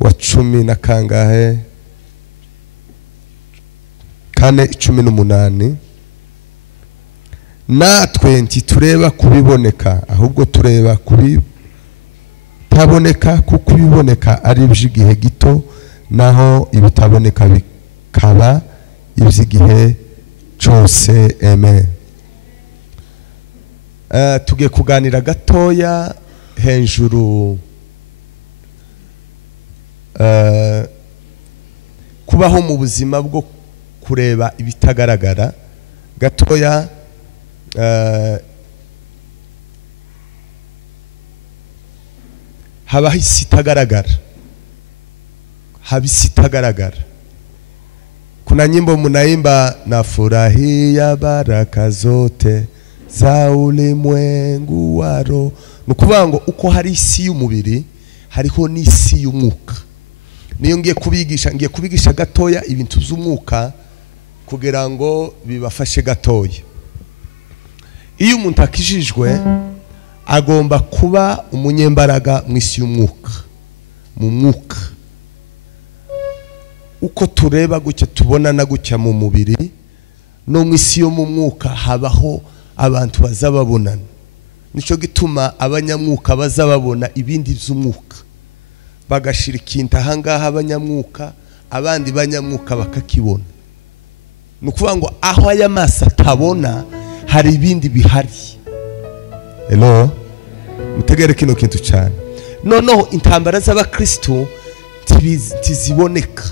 wa 10 na kangahe kane 18 natwe ntitureba kubiboneka ahubwo tureba kubitaboneka kuko ibiboneka ari iby'igihe gito naho ibitaboneka bikaba iby'igihe cyose. Amen. Tugiye kuganira gatoya hejuru kubaho mu buzima bwo kureba ibitagaragara gatoya. Habaho isi itagaragara, haba isi itagaragara. Kuna nyimbo munaimba nafurahia baraka zote za ulimwengu wa roho. Nukuvuga ngo uko hari isi y'umubiri hariho n'isi y'umwuka. Niyo ngiye kubigisha gatoya ibintu by'umwuka kugira ngo bibafashe gatoya. Iyo umuntu akijijwe agomba kuba umunyembaraga mu isi y'umwuka, mu mwuka. Uko tureba gutya tubona na gutya mu mubiri no mu isi yo mu mwuka habaho abantu bazababonana. Nico gituma abanyamwuka bazababona ibindi by'umwuka bagashirikinta hangaha abanyamwuka abandi banyamwuka bakakibona. Nukuvuga ngo aho aya maso atabona hari ibindi bihari. Hello, mutegere kino kintu cyane. Noneho intambara z'abakristo tiziboneka,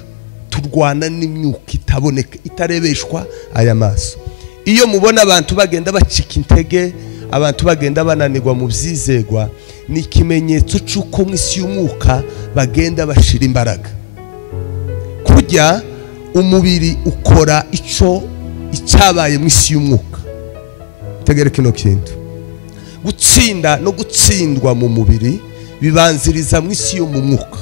turwana n'imyuka itaboneka itarebeshwa aya maso. Iyo mubona abantu bagenda bacika intege, abantu bagenda bananirwa mu byizegwa, ni ikimenyetso cy'uko mu isi y'umwuka bagenda bashira imbaraga. Kujya umubiri ukora icyabaye mu isi y'umwuka. Tegere kino kintu. Gutsinda no gutsindwa mu mubiri bibanziriza mu isi yo mu mwuka.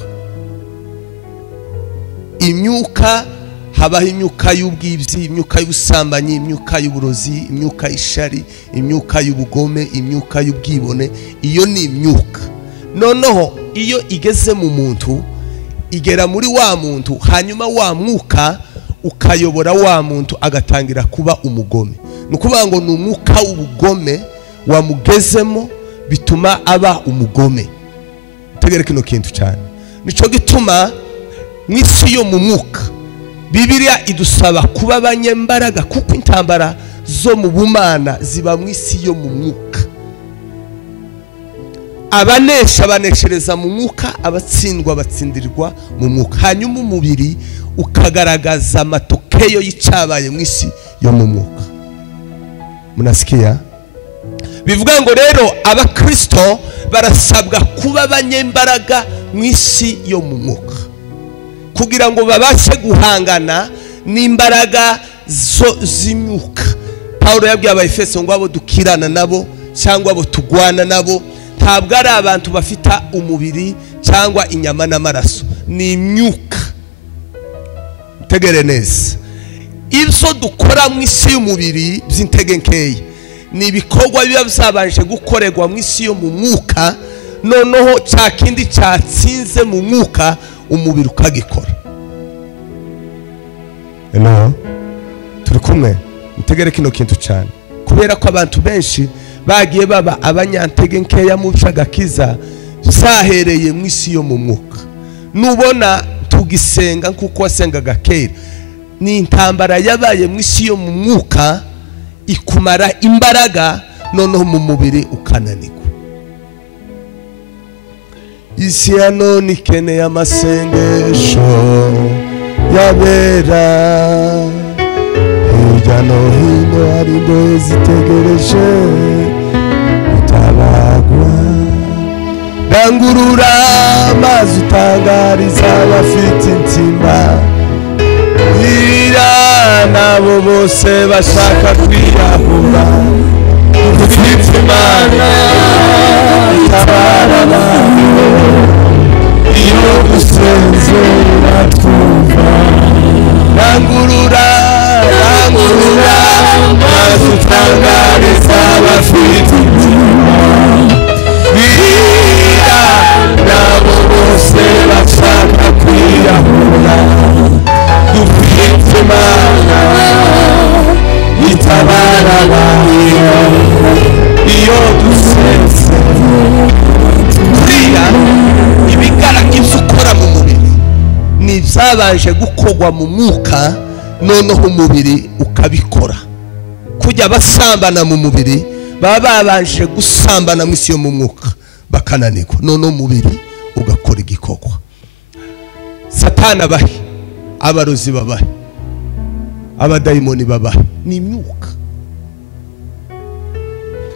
Imyuka habaho imyuka y'ubwibyi, imyuka y'ubusambanyi, imyuka y'uburozi, imyuka y'ishari, imyuka y'ubugome, imyuka y'ubwibone. Iyo ni imyuka. Noneho iyo igeze mu muntu igera muri wa muntu, hanyuma wa mwuka ukayobora wa muntu agatangira kuba umugome. Nukuvuga ngo ni umwuka w'ubugome wamugezemo bituma aba umugome. Tegere kino kintu cyane. Nico gituma mu isi yo mu mwuka Bibiliya idusaba kuba abanyembaraga kuko intambara zo mu bumana ziba mu isi yo mu mwuka. Abanesha baneshereza mu mwuka, abatsindwa batsindirwa mu mwuka. Hanyuma umubiri ukagaragaza amatokeyo y'icyabaye mu isi yo mu mwuka. Munasikia? Bivuga ngo rero abakristo barasabwa kuba abanyembaraga mu isi yo mu mwuka kugira ngo babashe guhangana n'imbaraga z'imyuka. Paulo yabwiye Abaefeso ngo abo dukirana nabo cyangwa abo tugwana nabo ntabwo ari abantu bafita umubiri cyangwa inyama n'amaraso, ni imyuka. Tegere neza, ibyo dukora mu isi y'umubiri by'intege nkeya ni ibikorwa biba byabanje gukorerwa mu isi yo mu mwuka, noneho cya kindi cyatsinze mu mwuka umubiri ukagikora. Hello, turi kumwe? Mutegere kino kintu cyane kubera ko abantu benshi bagiye baba abanyantege nkeya mu by'agakiza zahereye mu isi yo mu mwuka. Nubona tugisenga nkuko wasengaga kera, ni intambara yabaye mu isi yo mu mwuka ikumara imbaraga, noneho mu mubiri ukananirwa. Isi ya none ikeneye amasengesho yabera, hirya no hino hari imbohe zitegereje gutabagwa. Rangurura maze utangariza abafite intimba, bwira nabo bose bashaka kwiyahura. Ufite Imana itabara abantu, iyo dusenze uratwumva. Rangurura, rangurura maze utangariza abafite intimba, bwira nabo bose bashaka babanje gukogwa mu mwuka noneho umubiri ukabikora. Kujya basambana mu mubiri baba babanje gusambana mu isi yo mu mwuka bakananirwa, noneho umubiri ugakora igikogwa. Satani abahe, abarozi babahe, abadayimoni babahe, ni imyuka.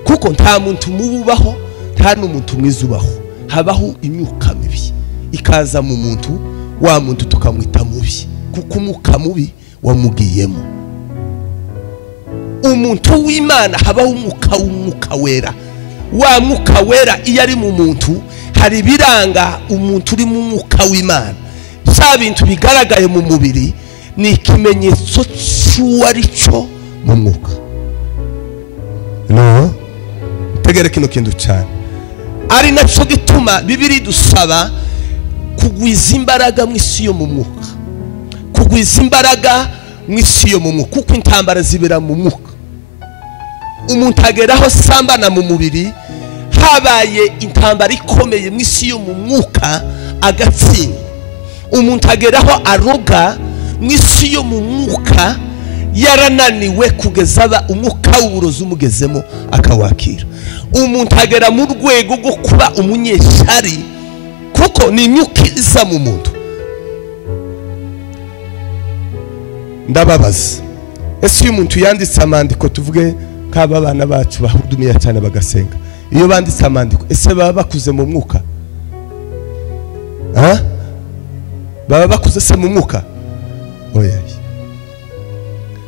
Kuko nta muntu mububaho, nta n'umuntu mwiza ubaho, habaho imyuka mibi ikaza mu muntu, wa muntu tukamwita mubi kuko umwuka mubi wamugiyemo. Umuntu w'Imana habaho umwuka wera. Wa mwuka wera iyo ari mu muntu hari biranga umuntu uri mu mwuka w'Imana. Bya bintu bigaragaye mu mubiri ni ikimenyetso cy'uwari cyo mu mwuka. No tegere kino kintu cyane, ari nacyo gituma Bibiri dusaba kugwiza imbaraga mu isi yo mu mwuka, kugwiza imbaraga mu isi yo mu mwuka, kuko intambara zibera mu mwuka. Umuntu ageraho sambana mu mubiri, habaye intambara ikomeye mu isi yo mu mwuka agatsinda. Umuntu ageraho aroga mu isi yo mu mwuka yarananiwe kugeza aba umwuka w'uburozi umugezemo akawakira. Umuntu agera mu rwego rwo kuba umunyeshari kuko ni imyuka iza mu muntu. Ndababaza, ese uyu muntu yanditse amandiko, tuvuge kaba abana bacu bahudumiye cyane bagasenga, iyo banditse amandiko ese baba bakuze mu mwuka? Baba bakuze se mu mwuka? Oya.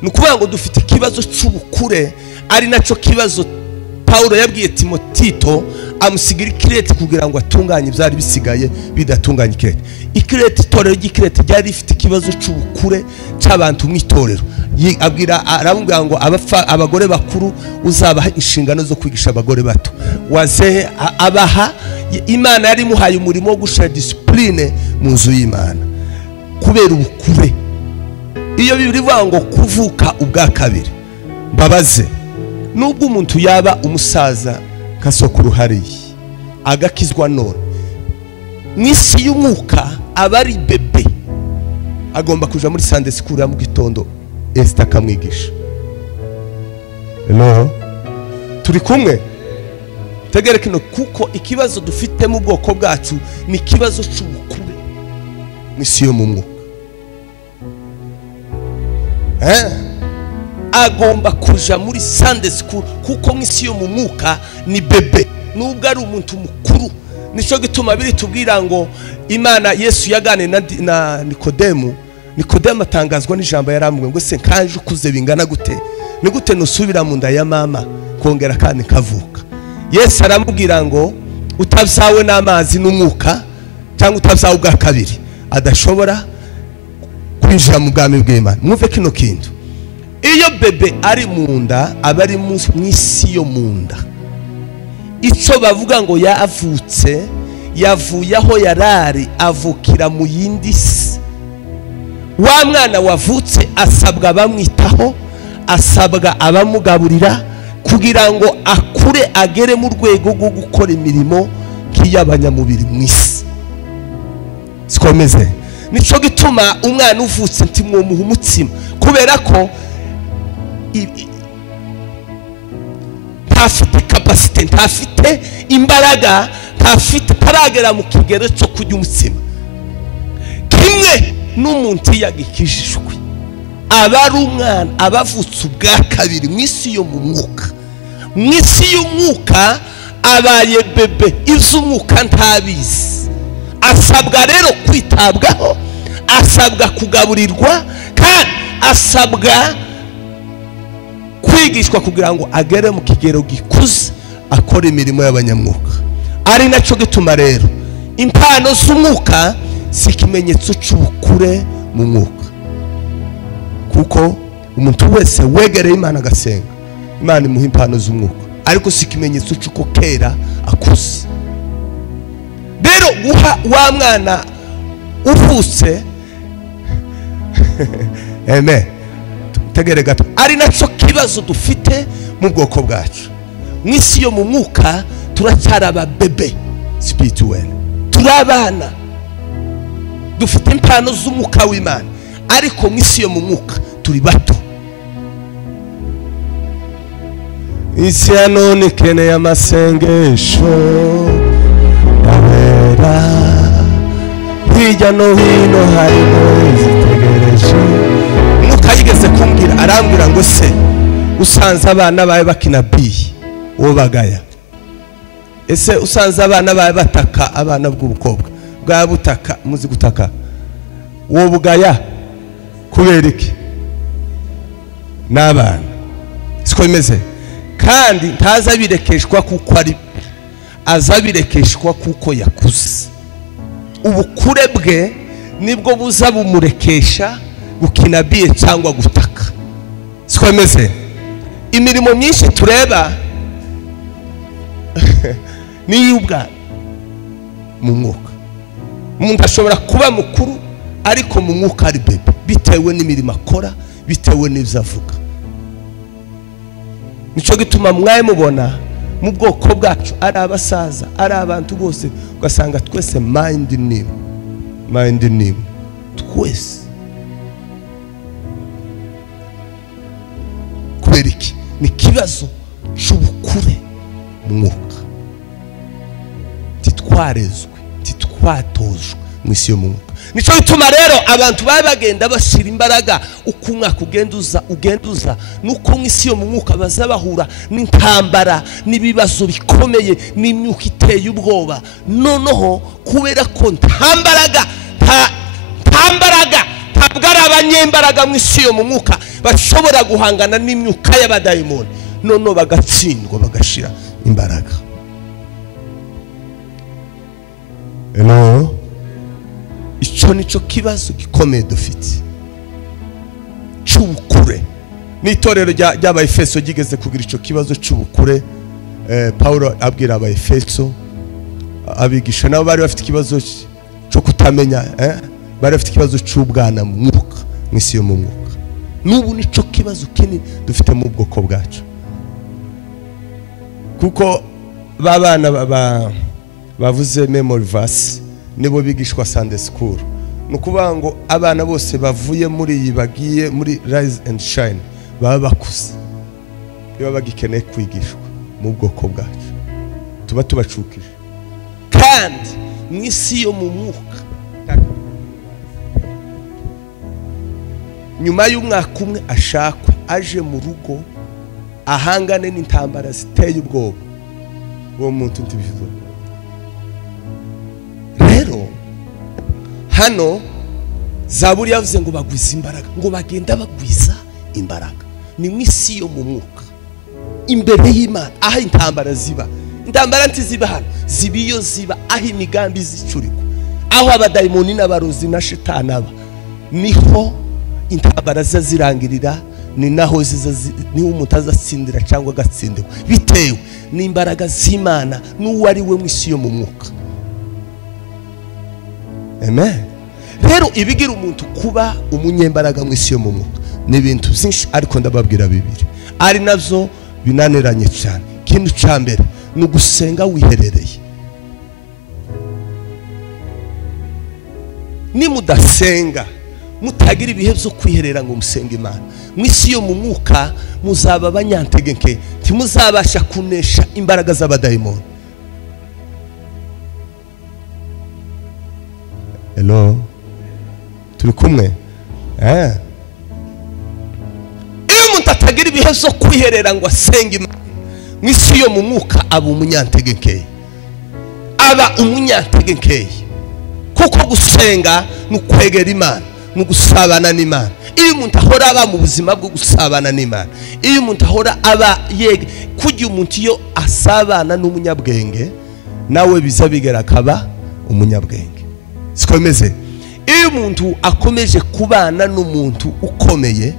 Nukuvuga ngo dufite ikibazo cy'ubukure, ari nacyo kibazo Paulo yabwiye Tito amusigira ikirete kugira ngo atunganye ibyari bisigaye bidatunganye ikirete. Ikirete, itorero ry'ikirete ryari rifite ikibazo cy'ubukure cy'abantu mu itorero. Arabwira ngo abagore bakuru uzabaha inshingano zo kwigisha abagore bato. Wazehe abaha, Imana yari muhaye umurimo wo gushira discipline mu nzu y'Imana kubera ubukure. Iyo bivuga ngo kuvuka ubwa kabiri, mbabaze, nubwo umuntu yaba umusaza kasokuru hariye agakizwa none, mwisi y'umwuka abari bebe agomba kuja muri Sunday school ya mu gitondo Esther akamwigisha. No, turi kumwe? Tegere kino, kuko ikibazo dufite mu bwoko bwacu ni ikibazo cy'ubukure mwisi yo mu mwuka. Agomba kuja muri Sunday school kuko mwisi yo mu mwuka ni bebe, nubwo ari umuntu mukuru. Nico gituma biri tubwira ngo Imana, Yesu yagane na Nikodemu atangazwa n'ijambo yaramubwiye ngo se kanje ukuze bingana gute, ni gute nusubira mu nda ya mama kongera kandi kavuka? Yesu aramubwira ngo utabyawe n'amazi n'umwuka cyangwa utabyawe ubwa kabiri adashobora kwinjira mu bwami bw'Imana. Mwumve kino kintu, iyo bebe ari mu nda aba ari mu isi yo mu nda. Icyo bavuga ngo yavutse, yavuye aho yarari avukira mu yindi si. Wa mwana wavutse asabwa abamwitaho, asabwa abamugaburira kugira ngo akure agere mu rwego rwo gukora imirimo nk'iy'abanyamubiri mu isi. Sikomeze. Nico gituma umwana uvutse ntimwomuha umutsima, kubera ko ntafite capacity, ntafite imbaraga, ntafite paragera mu kigero cyo kujya umutsima. Kimwe n'umuntu yagikijijwe aba ari umwana, abavutse ubwa kabiri mu isi yo mu mwuka. Mu isi y'umwuka abaye bebe, iz'umwuka ntabizi. Asabwa rero kwitabwaho, asabwa kugaburirwa, kandi asabwa kwigishwa kugira ngo agere mu kigero gikuze akora imirimo y'abanyamwuka. Ari nacyo gituma rero impano z'umwuka si ikimenyetso cy'ubukure mu mwuka, kuko umuntu wese wegereye Imana agasenga, Imana imuha impano z'umwuka, ariko si ikimenyetso cy'uko kera akuze. Rero guha wa mwana uvutse amen, tegere gato, ari nacyo kibazo dufite mu bwoko bwacu. Mu isi yo mu mwuka turacyari ababebe spirituel, turabana dufite impano z'umwuka w'Imana, ariko mu isi yo mu mwuka turi bato. Isi ya none ikeneye amasengesho abera, hirya no hino harimo izitegereje. Mwuka yigeze kumbwira, arambwira ngo se usanze abana bawe bakina biyi uwo bagaya? Ese usanze abana bawe bataka, abana bw'ubukobwa bwa butaka, muzi gutaka, uwo bugaya kubera iki? N'abana siko bimeze. Kandi ntazabirekeshwa kuko ari, azabirekeshwa kuko yakuze. Ubukure bwe nibwo buza bumurekesha gukina biye cyangwa gutaka, siko bimeze. Imirimo myinshi tureba ni y'ubwana mu mwuka. Umuntu ashobora kuba mukuru ariko mu mwuka ari bebe, bitewe n'imirimo akora, bitewe n'ibyo avuga. Nico gituma mwaye mubona mu bwoko bwacu ari abasaza, ari abantu bose, ugasanga twese mind name twese. Kubera iki? Ni kibazo cy'ubukure mu mwuka. Titwarezwe, titwatojwe mu isi yo mu mwuka. Nico gituma rero abantu baye bagenda bashira imbaraga uko umwaka ugenduza nuko mu isi yo mu mwuka bazabahura n'intambara n'ibibazo bikomeye n'imyuka iteye ubwoba. Noneho kubera ko ntambaraga ntabwo ari abanyembaraga mu isi yo mu mwuka bashobora guhangana n'imyuka y'abadayimoni, noneho bagatsindwa bagashira imbaraga. Hello? Ico nico kibazo gikomeye dufite cy'ubukure. N'itorero ry'Abaefeso gigeze kugira ico kibazo cy'ubukure. Paulo abwira Abaefeso, abigisha nabo bari bafite ikibazo cyo kutamenya, bari bafite ikibazo cy'ubwana mu mwuka, mu isi yo mu mwuka. N'ubu nico kibazo kinini dufite mu bwoko bwacu, kuko babana bavuze memory verse nibo bigishwa Sunday school. Nukuvuga ngo abana bose bavuye muri iyi bagiye muri Rise and Shine baba bakuze, baba bagikeneye kwigishwa mu bwoko bwacu, tuba tubacukije. Kandi mu isi yo mu mwuka nyuma y'umwaka umwe ashakwe aje mu rugo ahangane n'intambara ziteye ubwoba, uwo muntu ntibivuze. Rero hano Zaburi yavuze ngo bagwiza imbaraga, ngo bagenda bagwiza imbaraga. Ni mu isi yo mu mwuka imbere y'Imana, aho intambara ziba. Intambara ntiziba hano, zibiyo ziba aho imigambi zicurikwa, aho abadayimoni n'abarozi na shitani aba, niho intambara zazirangirira. Ni naho niho umuntu azatsindira cyangwa agatsindirwa, bitewe n'imbaraga z'Imana n'uwo ari we mu isi yo mu mwuka. Amen. Rero ibigira umuntu kuba umunyembaraga mu isi yo mu mwuka ni ibintu byinshi, ariko ndababwira bibiri ari navyo binaniranye cyane. Kintu cya mbere ni ugusenga wiherereye. Ni mudasenga, mutagira ibihe byo kwiherera ngo musenge Imana, mu isi yo mu mwuka muzaba abanyantege nke, ntimuzabasha kunesha imbaraga z'abadayimoni. Hello? Turi kumwe? Iyo umuntu atagira ibihe byo kwiherera ngo asenge Imana, mu isi yo mu mwuka aba umunyantege nke, aba umunyantege nke. Kuko gusenga ni ukwegera Imana, ni ugusabana n'Imana. Iyo umuntu ahora aba mu buzima bwo gusabana n'Imana, iyo umuntu ahora aba kugira umuntu iyo asabana n'umunyabwenge, nawe biza bigera akaba umunyabwenge. Siko bimeze. Iyo umuntu akomeje kubana n'umuntu ukomeye,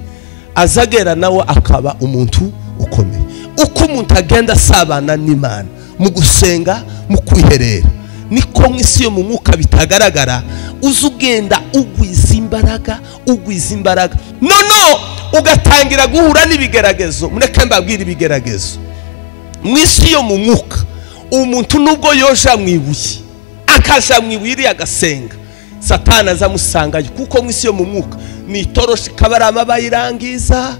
azagera nawe akaba umuntu ukomeye. Uko umuntu agenda asabana n'Imana mu gusenga, mu kwiherera, niko mu isi yo mu mwuka bitagaragara uzugenda ugwiza imbaraga. No ugatangira guhura n'ibigeragezo. Mureke mbabwira ibigeragezo mu isi yo mu mwuka. Umuntu nubwo yoja mwibuye, akaja mwibuye agasenga, Satani azamusangayo kuko mwisi yo mu mwuka ni itoroshi kabarama bayirangiza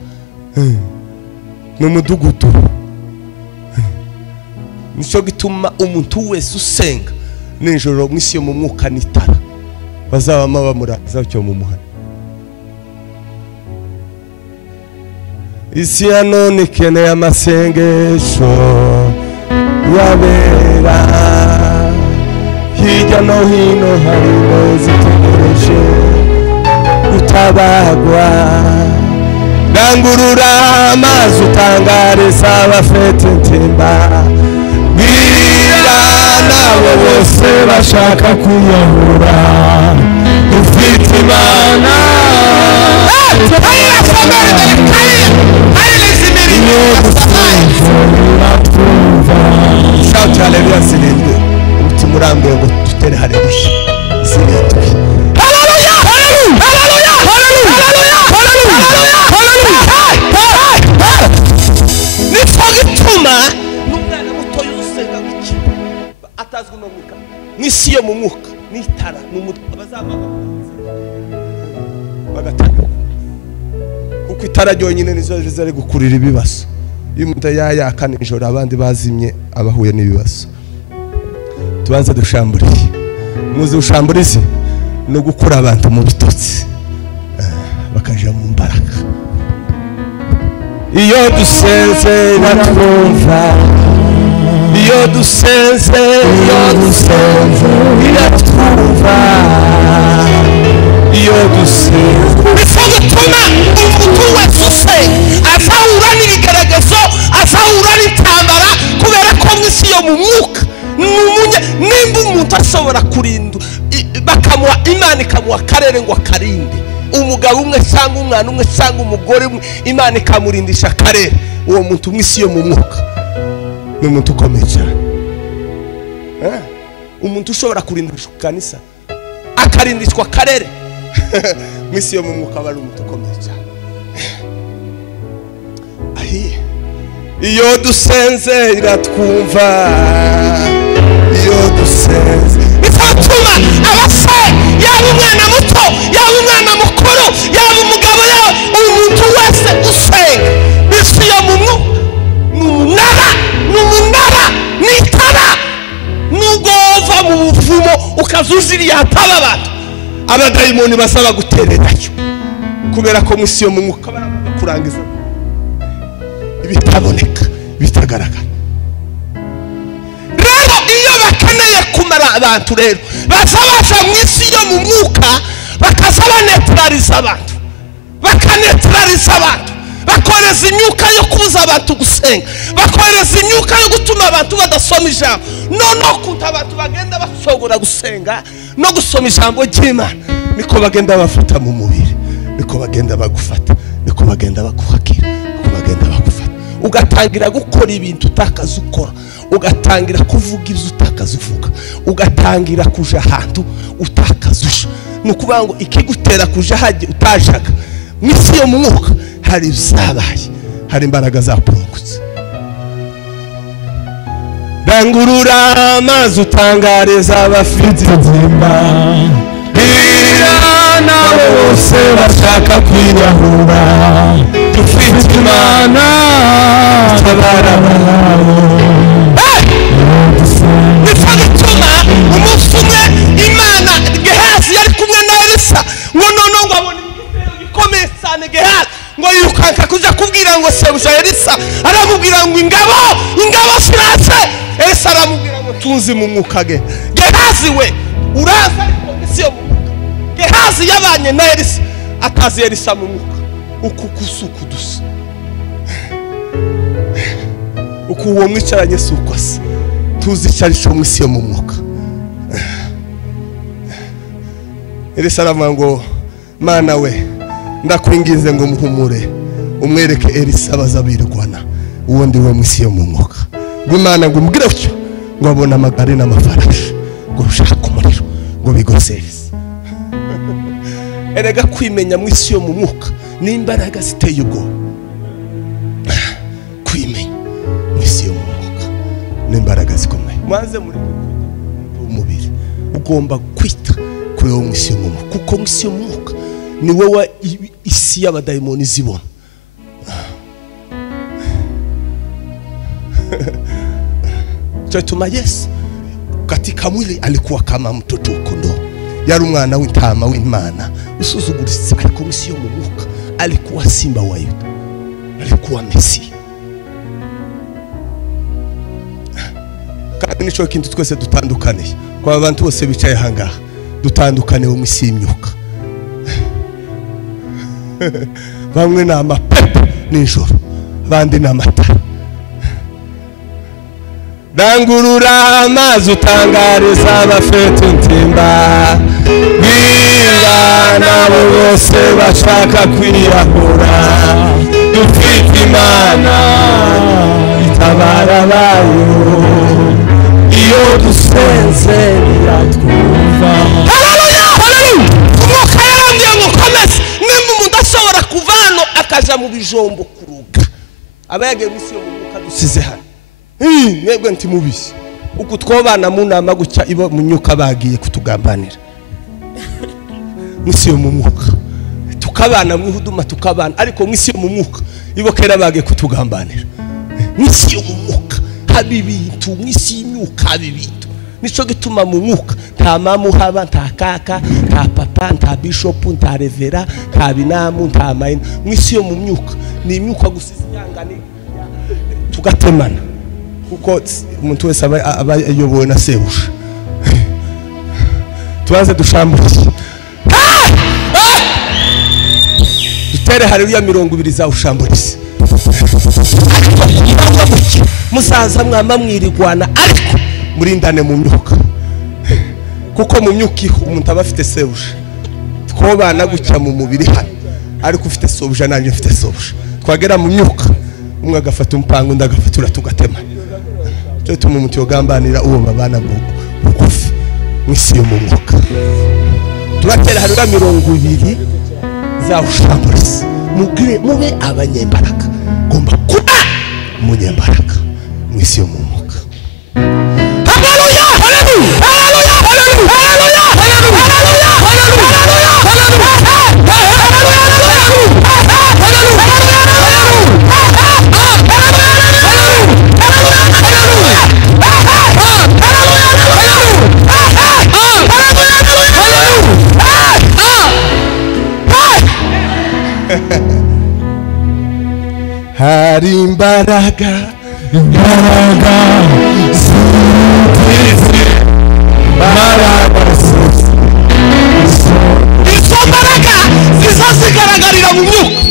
n'umudugudu. Nico gituma umuntu wese usenga ninjoro mwisi yo mu mwuka nitara bazabama bamuraza cyo mu muhana. Isi ya none ikeneye amasengesho yabera hirya no hino, hari zitegereje gutabagwa. Rangurura amazi utangariza abafite intimba, bwira nabo bose bashaka kwiyahura, ufite Imana shout hallelujah zirindwi umutima urambuye ngo dutere haleluya zirindwi. Haleluya haleluya haleluya haleluya haleluya. Nico gituma n'umwana muto yusenga biki atazwi no mwuka mwisi yo mu mwuka nitara n'umutwe abazamaga bagatanga kuko itara ryonyine nizo zari gukurira ibibazo. Imuta yaka nijoro abandi bazimye abahuye n'ibibazo. Tubanza dushamburiye muzi ushamburize no gukura abantu mu bitotsi bakaja mu mbaraga. Iyo dusenze batwumva, iyo dusenze iratwumva, iyo dusenze bituma umuntu wese usenga azahura n'ibigaragazo, azahura n'intambara kubera ko mwisi yo mu mwuka nimba umuntu ashobora kurinda bakamuha Imana ikamuha akarere ngo akarinde umugabo umwe cyangwa umwana umwe cyangwa umugore umwe, Imana ikamurindisha akarere. Uwo muntu mwisi yo mu mwuka ni umuntu ukomeye cyane. Umuntu ushobora kurindishwa kanisa akarindishwa akarere mwisi yo mu mwuka aba ari umuntu ukomeye cyane. Iyo dusenze iratwumva, iyo dusenze bituma abase yaba umwana muto yaba umwana mukuru yaba umugabo yaba umuntu wese usenga mwisi yo mu mwuka n'umunara n'itara. Nubwo uva mu buvumo ukazuziriye hataba abantu, abadayimoni basaba gutererayo kubera ko mwisi yo mu mwuka barakurangiza bitaboneka bitagaragara. Rero iyo bakeneye kumara abantu rero bazabaza mwisi yo mu mwuka bakazabanetraliza abantu, bakanetraliza abantu, bakoreza imyuka yo kubuza abantu gusenga, bakoreza imyuka yo gutuma abantu badasoma ijambo. Noneho kuta abantu bagenda basogora gusenga no gusoma ijambo ry'Imana, niko bagenda bafata mu mubiri, niko bagenda bagufata, niko bagenda bakuhakira, niko bagenda bagufata. Ugatangira gukora ibintu utakaza ukora, ugatangira kuvuga ibyo utakaza uvuga, ugatangira kuja ahantu utakaza uja. Nukuvuga ngo ikigutera kuja haje utajaga mwisi yo mu mwuka hari ibyabaye, hari imbaraga zapungutse. Rangurura amazi utangariza abafite intimba, bwira nabo bose bashaka kwiyahura, dufite Imana tabara abawe. Nico gituma umunsi umwe Imana Gehazi yari kumwe na Elisa ngo noneho ngo abone igitero gikomeye cyane. Gehazi ngo yirukanka kuja kubwira ngo sebuja Elisa, aramubwira ngo ingabo ziraze. Elisa aramubwira ngo tuzi mu mwuka ge. Gehazi we uraza ariko mwisi yo mu mwuka. Gehazi yabanye na Elisa atazi Elisa mu mwuka uku kusuku dusa uku uwo mwicaranye suko asa tuzi cyarisho mwisi yo mu mwuka. Elisa aramubwira ngo Mana we ndakwinginze ngo muhumure umwereke Elisa bazabirwana uwo ndi we mwisi yo mu mwuka. Imana ngo umubwire utyo ngo abona amagare n'amafarashi ngo rushaka umuriro ngo bigoseze. Erega kwimenya mwisi yo mu mwuka n'imbaraga ziteye ubwoba. Kwimenya mwisi yo mu mwuka n'imbaraga zikomeye. Maze muri umubiri ugomba kuri wowe mwisi yo mu mwuka, kuko mwisi yo mu mwuka ni wowe isi y'abadayimoni zibona. Tutuma Yesu katika mwili alikuwa kama mtoto kondoo, yari umwana w'intama w'Imana usuzuguritse, ariko mwisi yo mu mwuka alikuwa simba wa Yuda, alikuwa Mesiya. Kandi nico kintu twese dutandukane kwa abantu bose bicaye hangaha, dutandukane mu mwisi y'imyuka. Bamwe na amapepe n'ijoro, abandi na amatara. Dangurura amazi utangariza abafite intimba, bwira nabo bose bashaka kwiyahura, dufite Imana itabara abayo, iyo dusenze iratwumva. Haleluya, haleluya. Umwuka yarambye ngo komeze, nimba umuntu ashobora kuva hano akaja mu bijombo kuruga, aba yagiye mwisi yo mu mwuka dusize hano. Mwebwe nti mubisi uku twobana mu nama gucya ibo munyuka bagiye kutugambanira mwisi yo mu mwuka, tukabana mu huduma tukabana, ariko mwisi yo mu mwuka ibo kera bagiye kutugambanira. Mwisi yo mu mwuka habibintu, mwisi y'imyuka habibintu. Nico gituma mu mwuka nta mamu haba, nta kaka, nta papa, nta bishop, nta revera, nta binamu, nta mayina. Mwisi yo mu myuka ni imyuka gusiza yangani tugatemana, kuko umuntu wese aba yobowe na sebusha. Tubanze dushambure, dutere haleluya 20 za ushamburize. Musaza mwama mwirigwana, ariko murindane mu myuka, kuko mu myuka umuntu aba afite sebusha. Twobana gucya mu mubiri hano, ariko ufite sobusha nanje mfite sobusha. Twagera mu myuka umwe agafata umpango ndagafatura tugatema. Cyo tuma umuntu yogambanira uwo mabana bugufi mwisi yo mu mwuka. Turatera haleluya 20 za ushamburize. Mube abanyembaraga, gomba kuba umunyembaraga mwisi yo mu mwuka. Haleluya, haleluya, haleluya, haleluya, haleluya, haleluya, hari imbaraga, imbaraga z'Umukiza, imbaraga z'Umukiza. Izo mbaraga zizazigaragarira mu myuka.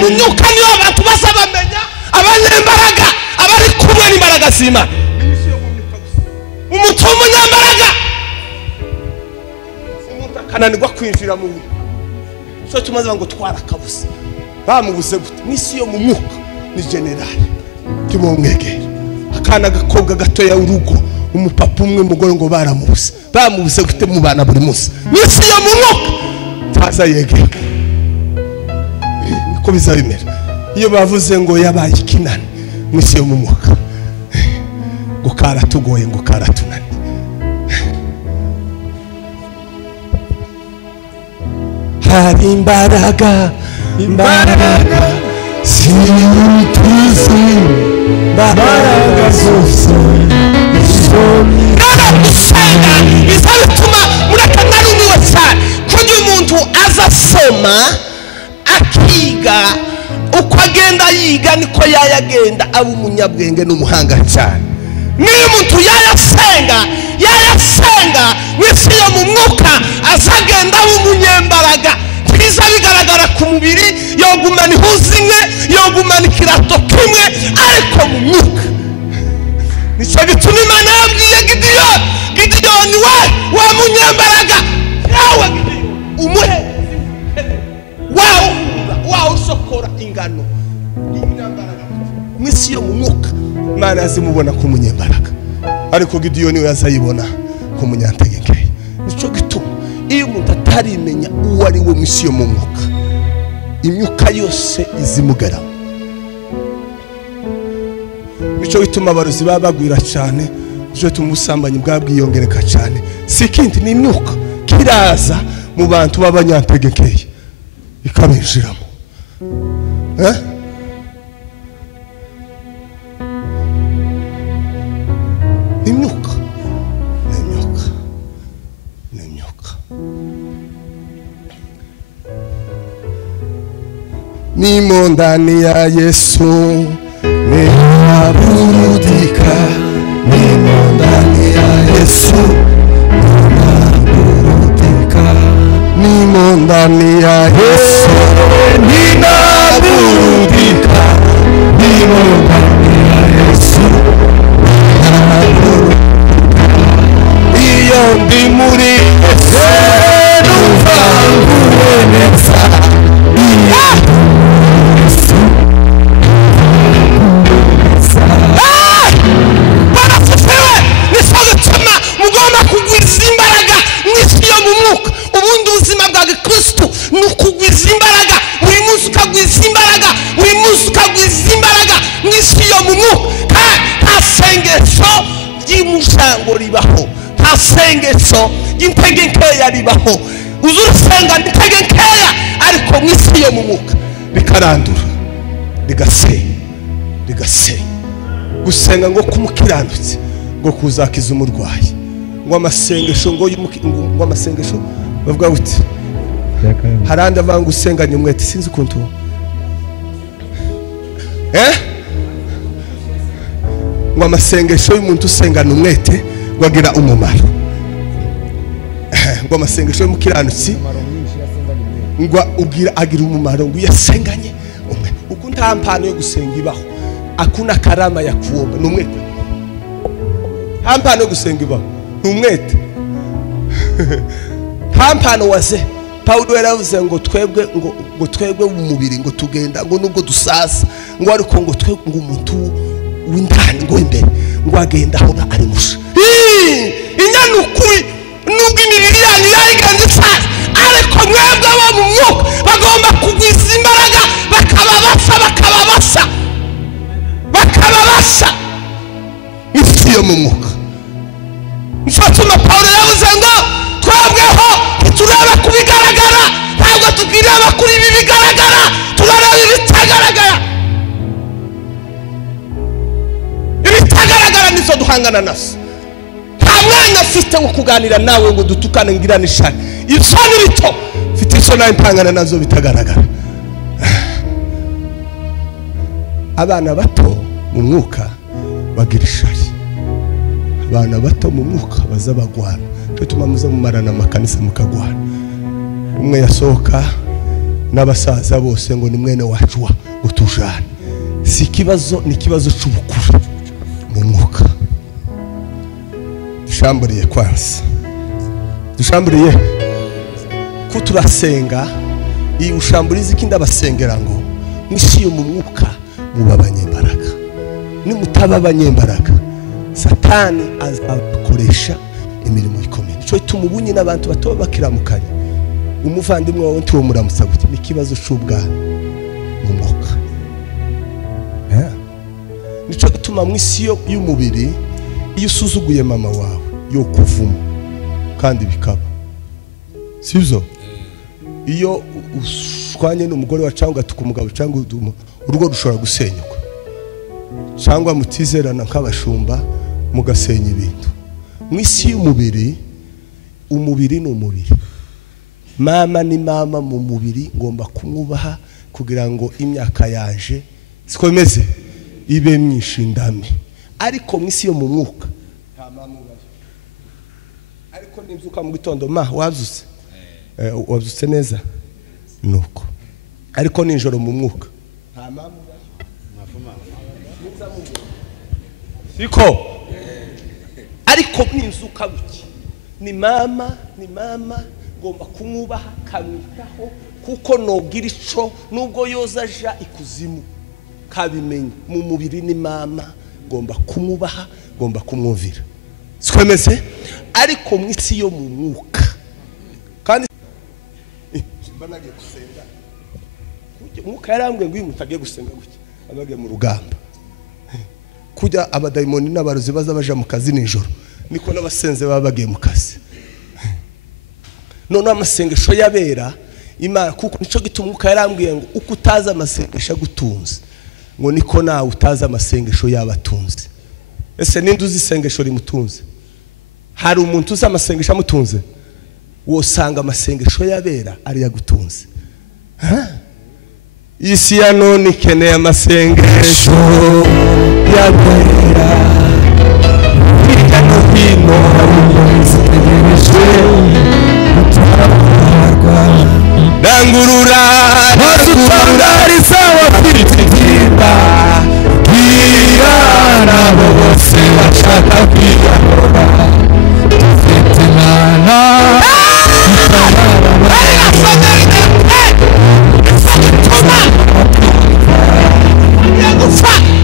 Mu myuka niyo abantu basa bamenya abanyembaraga, abari kumwe n'imbaraga z'Imana. Umuntu w'umunyembaraga umuntu akananirwa kwinjira mu myuka, so tumaze ngo twarakabuze. Bamubuze gute? Mwisi yo mu mwuka ni generali tibomwegera, akana gakobwa gatoya urugo, umupapa umwe mugore ngo baramubuze. Bamubuze gute mu bana buri munsi? Mwisi yo mu mwuka taza yegera. Niko bizabimera iyo bavuze ngo yabaye ikinani. Mwisi yo mu mwuka gukara tugoye, gukara tunani. Hari imbaraga, imbaraga z'Umukiza, imbaraga zose gusenga bizatuma murakarumiwe cyane. Kugira umuntu azasoma akiga, uko agenda yiga niko yayagenda aba umunyabwenge n'umuhanga cyane. Niyo umuntu yayasenga mwisi yo mu mwuka azagenda aba umunyembaraga. Biza bigaragara ku mubiri, yogumana ihuzi imwe, yogumana ikirato kimwe, ariko mu mwuka. Nico gituma Imana yabwiye Gideyoni, wa munyembaraga yawe umuhe wawe usokora ingano. Mwisi yo mu mwuka Imana yazimubona ku munyembaraga, ariko Gideyoni we yazayibona ku munyantegeke. Nico gituma iyo umuntu atarimenya uwo ari we mwisi yo mu mwuka, imyuka yose izimugeraho. Nico bituma abarozi baba bagwira cyane, nico bituma ubusambanyi bwabwiyongereka cyane. Si ikindi ni imyuka, kiraza mu bantu b'abanyantegekeye ikabinjiramo. Imyuka nimo ndani ya Yesu ninaburudika, nimo ndani ya Yesu ninaburudika, nimo ndani ya Yesu ninaburudika, nimo ndani ya Yesu ninaburudika, iyo ndi muri Yesu numva nguwe neza. Mugomba kugwiza imbaraga mwisi yo mu mwuka. Ubundi ubuzima bwa Kristo ni ukugwiza imbaraga. Buri munsi ukagwiza imbaraga, buri munsi ukagwiza imbaraga mwisi yo mu mwuka. Nta sengesho ry'umusango ribaho, nta sengesho ry'intege nkeya ribaho. Uzurusenga intege nkeya ariko mwisi yo mu mwuka bikarandura, rigasenya. Gusenga ngo kumukiranutse ngo kuzakiza umurwayi, ngo amasengesho ngo amasengesho bavuga buti harandi avanga usenganye umwete. Sinzi ukuntu ngo amasengesho y'umuntu usengana umwete ngo agira umumaro, ngo amasengesho y'umukiranutsi ngo agira umumaro ngo yasenganye umwete. Uko nta mpano yo gusenga ibaho, akuna karama ya kuomba ni umwete. Nta mpano yo gusenga ibaho ni umwete. Nta mpano waze. Paulo yaravuze ngo twebwe umubiri ngo tugenda ngo nubwo dusaza ngo ariko ngo twebwe ngo umuntu w'indani ngo imbere ngo agenda aho ari musha. Inyanukuri nubwo imibiri yanyu yayiganze saza, ariko mwebwe abo mu mwuka bagomba kugwiza imbaraga, bakababasha isi yo mu mwuka. Nshatuma Paulo yavuze ngo twebweho turaba kubigaragara, ntabwo tubwiraba kuri ibi bigaragara, turaraba ibitagaragara. Ibitagaragara nizo duhangana nazo. Nta mwanya afite wo kuganira nawe ngo dutukane ngirane ishari. Isoni bito mfite isoni impangana nazo bitagaragara. Abana bato mu mwuka bagira ishari, abana bato mu mwuka baza bagwana. Cyo tumamuza mu marana amakanisa mukagwana. Umwe yasohoka n'abasaza bose ngo ni mwene wacu wa utujana. Si kibazo, ni kibazo cy'ubukuru mu mwuka. Dushamburiye kwanza, dushamburiye ko turasenga. Iyi ushamburize ikindi abasengera ngo mwisi yo mu mwuka mubabanyembaraga. Ni mutaba abanyembaraga Satani azakoresha imirimo ikomeye. Cyo tumubunye n'abantu bato bakiramukanya. Umuvandimwe wawe ntiwo muramutsa gute ni kibazo cy'ubwana mu mwuka. Nico gituma mwisi yo y'umubiri iyo usuzuguye mama wawe yo kuvuma kandi bikaba sivyo. Iyo ushwanye n'umugore wa cyangwa tukumugabo cyangwa urugo rushobora gusenyuka, cyangwa mutizerana nk'abashumba mugasenya ibintu. Mwisi y'umubiri, umubiri ni umubiri. Mama ni mama mu mubiri, ngomba kumwubaha kugira ngo imyaka yaje sikomeze ibe myinshi ndame. Ariko mwisi yo mu mwuka nta mama ubayo. Ariko nimzuka mu gitondo wazuse wazuse neza nuko. Ariko ninjoro mu mwuka nta mama ubayo. Siko ariko ninzuka buki ni mama ngomba kumwubaha kamwitaho, kuko nogira ico nubwo yozaja ikuzimu kabimenye. Mu mubiri ni mama, ngomba kumwubaha, ngomba kumwumvira. Sikwemeze. Ariko mwisi yo mu mwuka kandi banagiye gusenga, mwuka yarambwe ngo mutagiye gusenga gutya, abagiye mu rugamba kujya abadayimoni n'abarozi baza baja mu kazi nijoro, niko n'abasenze baba bagiye mu kazi. none amasengesho yabera Imana kuko nico gituma umwuka yarambwiye ngo uko utaza amasengesho agutunze ngo niko nawe utaza amasengesho yabatunze. Ese ninde uzi isengesho rimutunze? Hari umuntu uzi amasengesho amutunze? Wosanga amasengesho yabera ari yagutunze. Isi ya none ikeneye amasengesho yabera hirya no hino Dangurura Watutangariza wafiritigimba Kirana bose bashaka kwiyahura Tufite Imana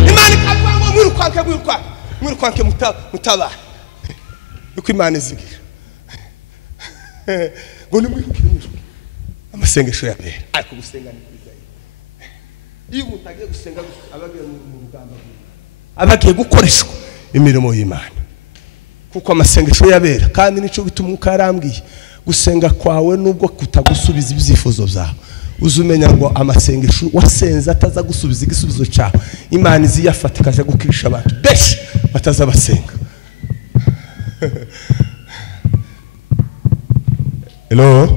Imana ikagwango mwirukwanke mutaba Nuko Imana izigira ngo nimwirukire amasengesho yabera ariko gusenga ni kuri gaye. Iyo umuntu agiye gusenga abagiye mu rugamba abagiye gukoreshwa imirimo y'Imana kuko amasengesho yabera kandi nico gituma umwuka yarambwiye gusenga kwawe nubwo kutagusubiza ibyifuzo byawe uzumenya ngo amasengesho wasenze ataza gusubiza igisubizo cyawe Imana iziyafata ikaje gukirisha abantu benshi bataza basenga. Hello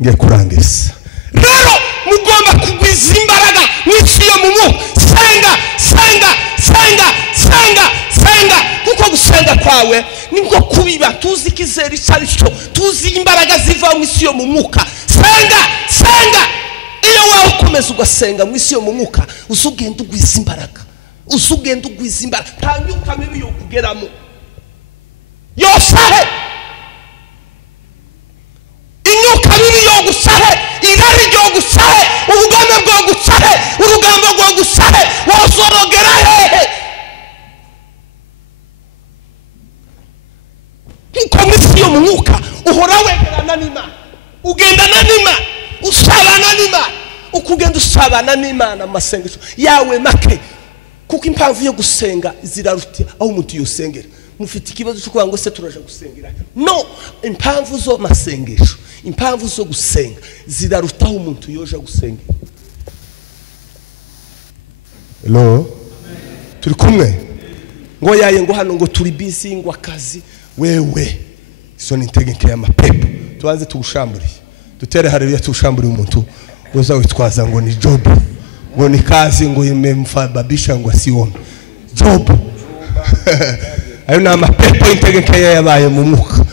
ngiye kurangiza rero mugomba kugwiza imbaraga n'iciyo mu senga kuko gusenga kwawe nibwo kubiba tuzi kizera icarico tuzi imbaraga ziva mu isi yo mu mwuka. Senga iyo wawe ukomeza ugasenga mu isi yo mu mwuka uzugenda ugwiza imbaraga tanyuka mibi yo kugeramo yosahe inyuka bibi yo gusahe irari ryo gusahe ubugome bwo gusahe urugambo rwo gusahe wozorogera hehe kuko misi yo mu mwuka uhora wegerana n'Imana ugendana n'Imana usabana n'Imana ukugenda usabana n'Imana amasengesho yawe make kuko impamvu yo gusenga ziraruti aho umuntu yosengera. Mufite ikibazo cyo ngo se turaje gusengera no impamvu zo masengesho impamvu zo gusenga zirarutaho umuntu yoje gusenga. Hello turi kumwe ngo yaye ngo hano ngo turi busy ngo akazi wewe iso ni integenke ya mapepo tubanze tugushamburiye dutere haleluya tugushamburiye umuntu uza witwaza ngo ni job ngo ni kazi ngo imemfa babisha ngo asione job ayo na mapepo integenke yabaye mu mwuka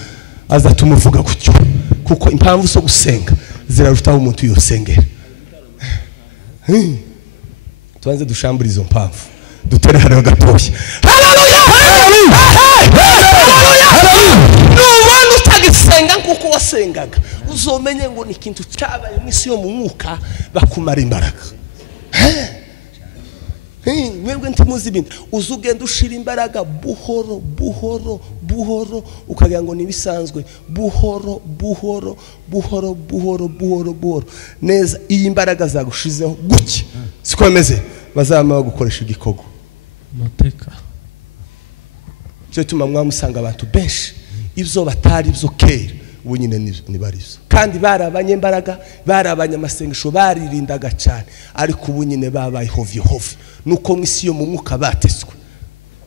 aza tumuvuga gutyo kuko impamvu zo gusenga zirarutaho umuntu yosengera. Tuanze dushambura izo mpamvu dutere hano gatoshye. Haleluya n'ubona utagisenga kuko wasengaga uzomenye ngo ni ikintu cyabaye mu isi yo mu mwuka bakumara imbaraga. Mwebwe ntimuzi ibintu uzugenda ushira imbaraga buhoro ukagira ngo nibisanzwe buhoro neza iyi imbaraga zagushizeho guke sikomeze bazama gukoresha igikogo mateka cyo tuma mwamusanga abantu benshi ivyo batari ivyo kera ubu nyine ni barizo kandi barabanyembaraga barabanyamasengesho baririndaga cyane ariko ubu nyine babaye hovyo nuko mwisi yo mu mwuka bateswe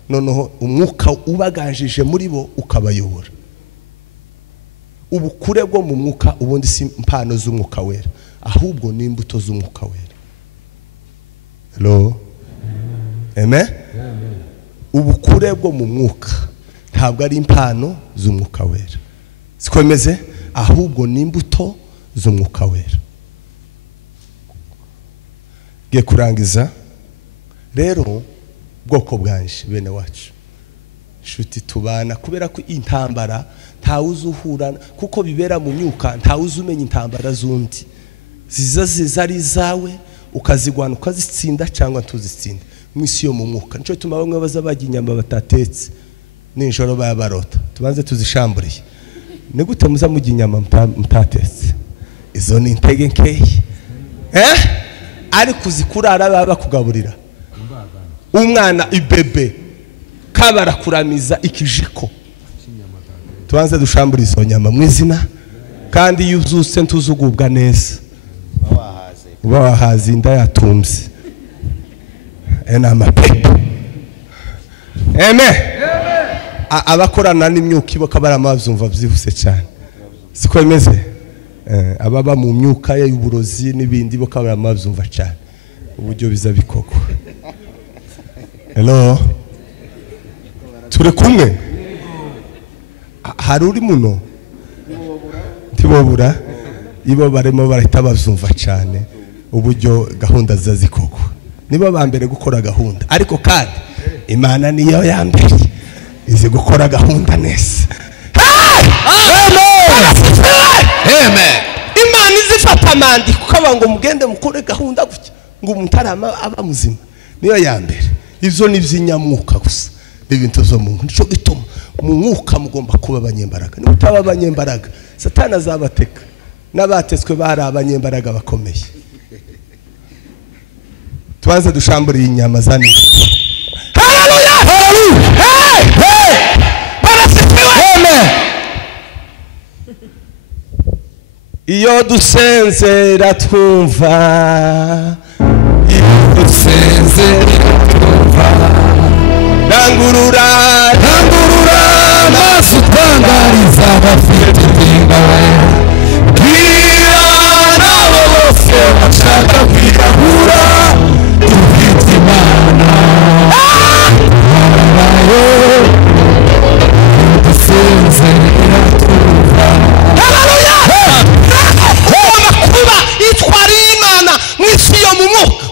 noneho umwuka ubaganjije muri bo ukabayobora ubukure bwo mu mwuka ubundi si impano z'umwuka wera ahubwo ni imbuto z'umwuka wera. Hello amen ubukure bwo mu mwuka ntabwo ari impano z'umwuka wera sikomeze ahubwo ni imbuto z'umwuka wera. Giye kurangiza rero bwoko bwanje bene wacu shuti tubana kubera ko intambara ntawuzuhura kuko bibera mu myuka ntawuzumenya intambara zundi ziza ari zawe ukazigwana ukazitsinda cyangwa ntuzitsinda mu isi yo mu mwuka nico tuma bamwe baza bajya inyamba batatetse ninjoro bayabarota tubanze tuzishamburiye ni gute muza mujya inyama mutatetse izo ni intege nkeyi ari kuzikurara baba kugaburira umwana ibebe kabara kuramiza ikijiko tubanze dushambura izo nyama mu izina kandi iyo uzutse ntuzugubwa neza uba wahaze inda yatumze amapepe amen abakorana n'imyuka iboka baramazumva byihuse cyane siko bimeze ababa mu myuka y'uburozi n'ibindi boka baramazumva cyane uburyo biza bikoko hello turi kumwe hari uri muno ntibobura ibo barimo barahita bazumva cyane uburyo gahunda zazikoko nibo ba mbere gukora gahunda ariko kandi Imana niyo ya mbere izi gukora gahunda neza amen Imana izifata amandi kuko ngo mugende mukore gahunda gutya ngo umutarama aba muzima niyo ya mbere ivyo ni vy'inyamwuka gusa ibintu zo mu nico gituma mu mwuka mugomba kuba abanyembaraga ni utaba abanyembaraga satana azabateka n'abatetswe bari abanyembaraga bakomeye tubanze dushamburiye inyama za nijoro haleluya hey hey barasifiwe amen iyo dusenzera twumva iyo dusenzera twumva Rangurura maso utangariza abafite imbawe bwira nabo bose bashaka kwirahura dufite Imana dusenzera twumva haleluya kuba itwariye Imana mwisi yo mu mwuka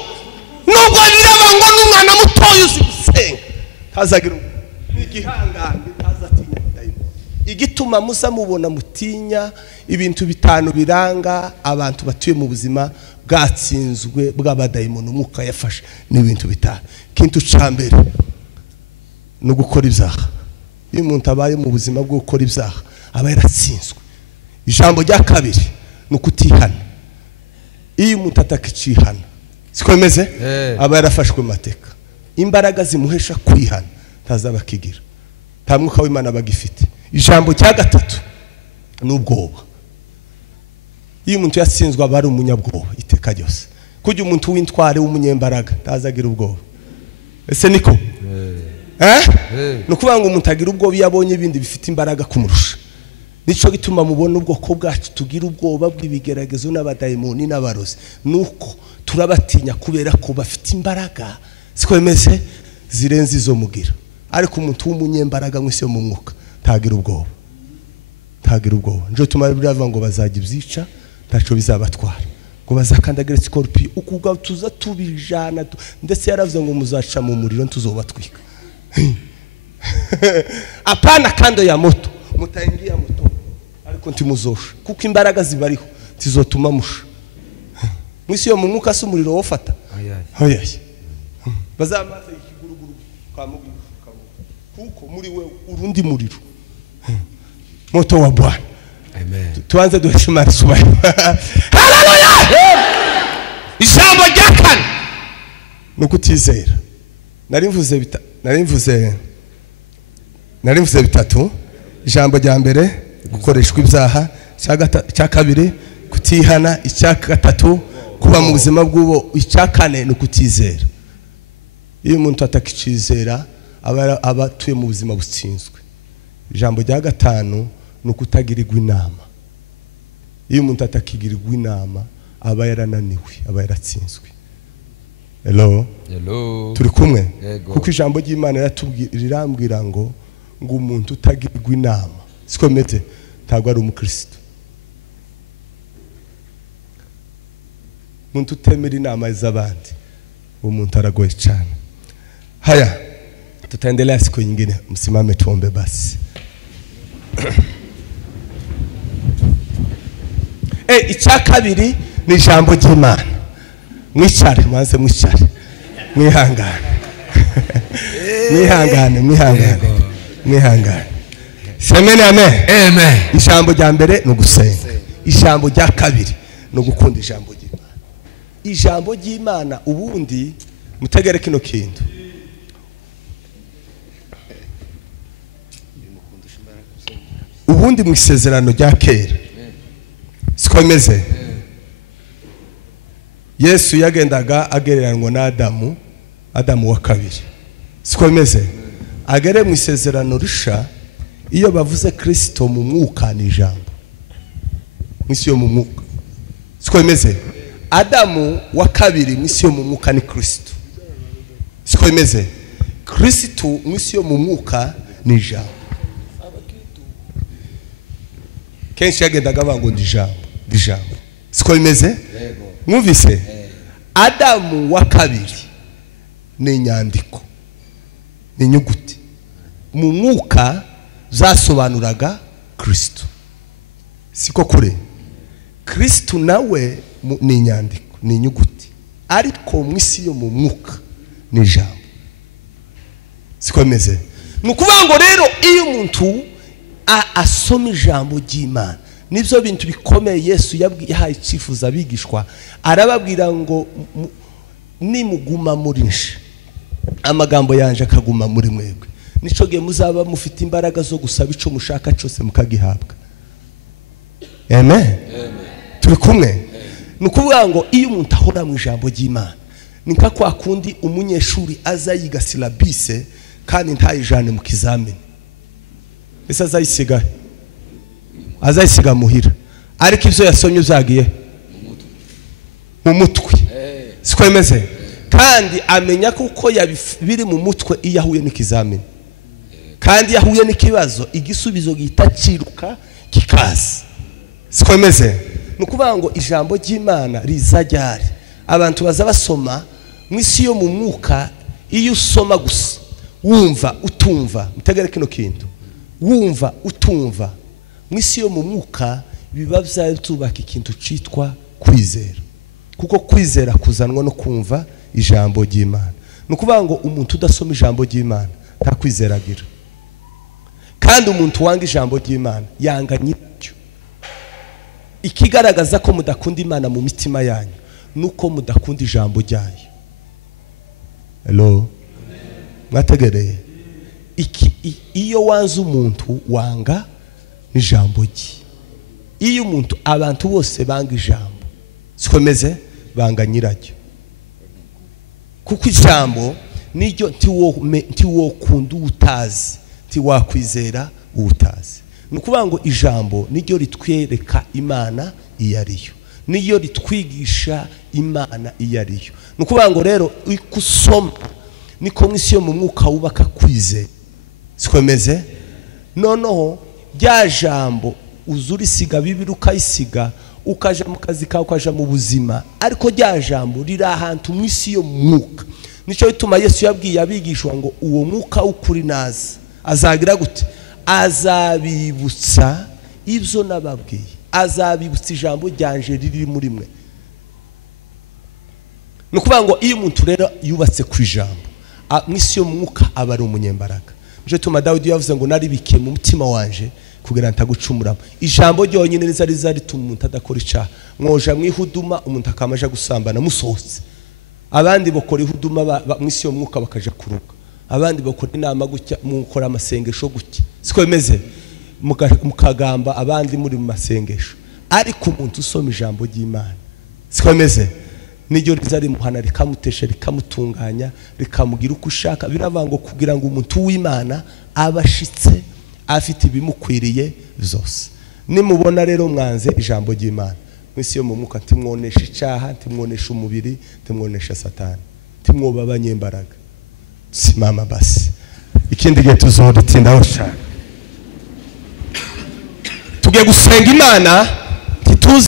nubwo biraba ngo n'umwana mutoya uzi gusenga hazagira igihangane ntazatinya dayimoni igituma muza mubona mutinya ibintu bitanu biranga abantu batuye mu buzima bwatsinzwe bw'abadayimoni umwuka yafashe n'ibintu bitanu kintu cambere no gukora ibyaha iyo umuntu abaye mu buzima bwo gukora ibyaha aba yaratsinzwe ijambo rya kabiri no kutihana iyo umuntu atakicihana siko bimeze aba yarafashwe mateka imbaraga zimuhesha kwihana ntazaba kigira nta mwuka w'Imana bagifite ijambo cya gatatu n'ubwoba iyo umuntu yatsinzwe aba ari umunyabwoba iteka ryose kujya umuntu w'intware w'umunyembaraga ntazagira ubwoba ese niko no kuvuga ngo umuntu agira ubwoba iyo abonye ibindi bifite imbaraga kumurusha nico gituma mubona ubwoko bwacu tugira ubwoba bw'ibigeragezo n'abadayimoni n'abarozi nuko turabatinya kubera ko bafite imbaraga siko bimeze zirenze izo mugira ariko umuntu w'umunyembaraga mwese yo mu mwuka ntagira ubwoba njo tuma biravuga ngo bazajya ibyica ntaco bizabatwara ngo bazakandagira scorpion ukuga tuza tubijana ndetse yaravuze ngo muzaca mu muriro ntuzobatwika apana kando ya moto mutaingia moto ariko ntimuzosha kuko imbaraga zibariho tizotuma musha mwisi yo mu mwuka se umuriro wofata ayaye bazamaze ikiguruguru kamugi kuko muri we urundi muriro moto wa Bwana amen tuanze duheshima subaye haleluya ijambo ryakane nukutizera narimvuze bitatu ijambo rya mbere gukoreshwa ibyaha cya kabiri kutihana icya gatatu kuba mu buzima bw'ubo icya kane nukutizera iyo umuntu atakicizera aba atuye mu buzima butsinzwe ijambo rya gatanu nukutagirirwa inama iyo umuntu atakigirirwa inama aba yarananiwe aba yaratsinzwe hello turi kumwe kuko ijambo ry'Imana rirambwira ngo umuntu utagirirwa inama siko mete ntabwo ari umukristo umuntu utemera inama z'abandi umuntu aragoye cyane haya tutaendelea siku nyingine msimame tuombe basi icya kabiri ni ijambo ry'Imana mwicare mwanze mwicare mwihangane semene amen ijambo rya mbere no gusenga ijambo rya kabiri no gukunda ijambo ry'Imana ijambo ry'Imana ubundi mutegere kino kintu ubundi mu isezerano rya kera siko bimeze. Yesu yagendaga agereranwa na Adamu wa kabiri, siko bimeze. Agere mu isezerano risha, iyo bavuze Kristo mu mwuka ni ijambo, mwisi yo mu mwuka, siko bimeze. Adamu wa kabiri mwisi yo mu mwuka ni Kristo, siko bimeze. Kristo mwisi yo mu mwuka ni ijambo. Kenshi yagendaga bango ndi ijambo, siko bimeze. Mwumvise? Adamu wa kabiri ni inyandiko, ni inyuguti. Mu mwuka zasobanuraga Kristo, siko kure. Kristo nawe ni inyandiko, ni inyuguti, ariko mwisi yo mu mwuka ni ijambo, siko bimeze. Nukuvuga ngo rero iyo umuntu asoma ijambo ry'Imana, nibyo bintu bikomeye Yesu yahaye icyifuzo abigishwa. Arababwira ngo nimuguma muri nje, amagambo yanje akaguma muri mwebwe, nico gihe muzaba mufite imbaraga zo gusaba ico mushaka cyose mukagihabwa. Amen. Turi kumwe? Nukuvuga ngo iyo umuntu ahora mu ijambo ry'Imana, ninka kwa kundi umunyeshuri aza yiga silabise kandi ntayijane mu kizamini, ese azayisiga muhira, ariko ivyo yasomye uzagiye mu mutwe, siko bimeze. Kandi amenya kuko biri mu mutwe iyo ahuye n'ikizamini, kandi yahuye n'ikibazo igisubizo gihita ciruka kikaza, siko bimeze. Nukuvuga ngo ijambo ry'Imana riza ryari, abantu baza basoma mwisi yo mu mwuka. Iyo usoma gusa wumva utumva, mutegere kino kintu, wumva utumva, mwisi yo mu mwuka biba byatubaka ikintu citwa kwizera, kuko kwizera kuzanwa no kumva ijambo ry'Imana. Nukuvuga ngo umuntu udasoma ijambo ry'Imana nta kwizera agira, kandi umuntu wanga ijambo ry'Imana yanga nyiryo. Ikigaragaza ko mudakunda Imana mu mitima yanyu nuko mudakunda ijambo ryayo. Hello, mwategereye? Iyo wanze umuntu wanga n'ijambo rye. Iyo umuntu, abantu bose banga ijambo, siko bimeze, banga nyiraryo, kuko ijambo niryo ntiwokunda utazi, ntiwakwizera utazi. Nukuvuga ngo ijambo niryo ritwereka Imana iyo ariyo, niryo ritwigisha Imana iyo ariyo. Nukuvuga ngo rero ikusoma niko mwisi yo mu mwuka wubaka kwizera, siko bimeze. Noneho rya jambo uzurisiga Bibiri ukayisiga, ukaja mu kazi kawe, ukaja mu buzima, ariko rya jambo riri ahantu mwisi yo mu mwuka. Nico bituma Yesu yabwiye abigishwa ngo uwo mwuka ukuri naza azagira gute, azabibutsa ibyo nababwiye, azabibutsa ijambo ryanje riri muri mwe. Nukuvuga ngo iyo umuntu rero yubatse ku ijambo, mwisi yo mu mwuka aba ari umunyembaraga. Nico bituma Dawidi yavuze ngo naribike mu mutima wanje kugira ntagucumuramo. Ijambo ryonyine riza rituma umuntu adakora icaha. Mwoja mwihuduma umuntu akamaja gusambana musohotse, abandi bakora ihuduma mwisi yo mu mwuka bakaja kuruka, abandi bakora inama gutya, mukora amasengesho gutya, siko bimeze, mukagamba abandi muri mu masengesho. Ariko umuntu usoma ijambo ry'Imana, siko bimeze, niryo riza rimuhana, rikamutesha, rikamutunganya, rikamugira uko ushaka. Biravango kugira ngo umuntu w'Imana abashitse afite ibimukwiriye zose. Nimubona rero mwanze ijambo ry'Imana, mwisi yo mu mwuka ntimwonesha icaha, ntimwonesha umubiri, ntimwonesha Satani, ntimwoba abanyembaraga. Simama basi, ikindi gihe tuzoritsindaho cyane. Tugiye gusenga Imana.